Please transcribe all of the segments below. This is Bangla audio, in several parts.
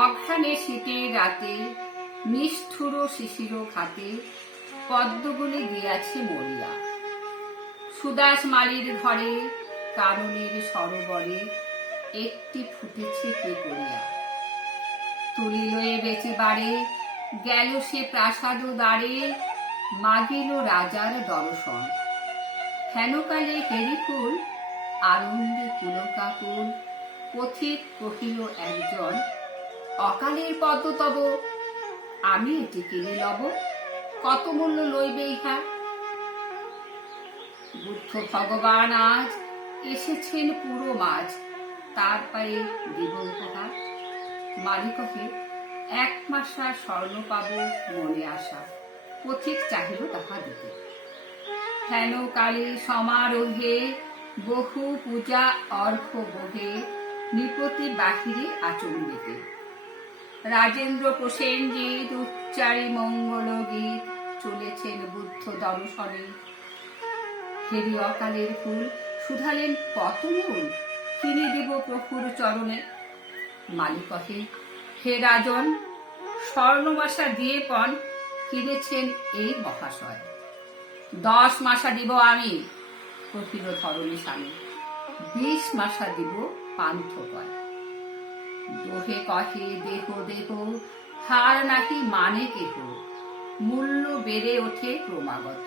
অঘ্রাণে শীতের রাতে নিষ্ঠুর শিশির খাতে পদ্মগুলি গিয়াছে মরিয়া। সুদাস মালির ঘরে কাননের সরোবরে একটি ফুটেছে কে করিয়া। তুলিলয়ে বেচিবারে গেল সে প্রাসাদ দ্বারে, মাগিল রাজার দর্শন। হেনকালে হেরিফুল আনন্দে পুলকাকুল, পথিক কহিল একজন, অকালের পদ্ম তব, আমি এটি কিনে লব, কত মূল্য লইবে ইহা। বুদ্ধ ভগবান আজ এসেছেন পুরো মাঝ, তার পায়ে দিব উপহার। মালি কহে, 1 মাসা স্বর্ণ পাব মনে আশা, পথিক চাহিল তাহা দিতে। হেন কালে সমারোহে বহু পূজা অর্ঘ্য বহে, নৃপতি বাহিরে আচম্বিতে। রাজেন্দ্র প্রসেনজিৎ উচ্চারী মঙ্গল গীত, চলেছেন বুদ্ধ দর্শনে। হেরি অকালের ফুল শুধালেন কত মূল, কিনে দেব প্রভুর চরণে। মালি কহে, হে রাজন, স্বর্ণমাসা দিয়ে পণ কিনেছেন এই মহাশয়। 10 মাসা দিব আমি, কহিল ধরণী স্বামী, 20 মাসা দিব পান্থ কয়। দোহে কহে দেহ দেহ, হার নাহি মানে কেহ, মূল্য বেড়ে ওঠে ক্রমাগত।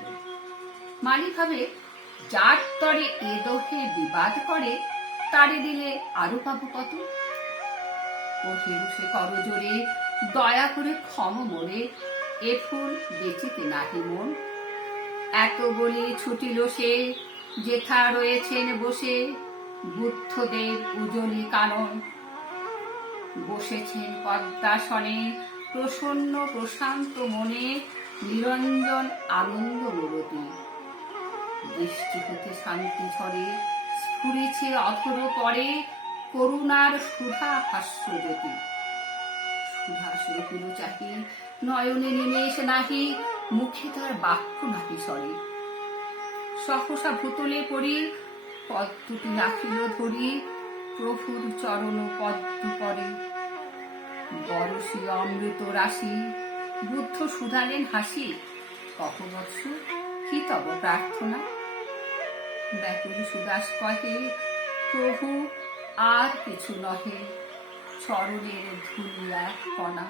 মালি ভাবে, যার তরে এ দোহে বিবাদ করে, তারে দিলে আরো পাবো কত। কহিল সে করজোরে, দয়া করে ক্ষম মোরে, এ ফুল বেচিতে নাহি মন। এত বলি ছুটিল সে, যেথা রয়েছেন বসে, বুদ্ধদেব উজলি কানন। বসেছেন পদ্মাসনে, প্রসন্ন প্রশান্ত মনে, নিরঞ্জন আনন্দ মূরতি। দৃষ্টি হতে শান্তি ঝরে, স্ফুরেছে অধর পরে, করুণার সুধা হাস্যজ্যোতি। সুধা রহিল চাহি, নয়নে নিমেষ নাহি, মুখে তার বাক্য নাহি সরে। সহসা ভূতলে পড়ি, পদ্মটি রাখিল ধরি, প্রভুর চরণ পদ্ম পরে। বরসি অমৃত রাশি, বুদ্ধ শুধালেন হাসি, কহ বৎস, কি তব প্রার্থনা। ব্যাকুল সুদাস কহে, প্রভু আর কিছু নহে, চরণের ধুলি এক কণা।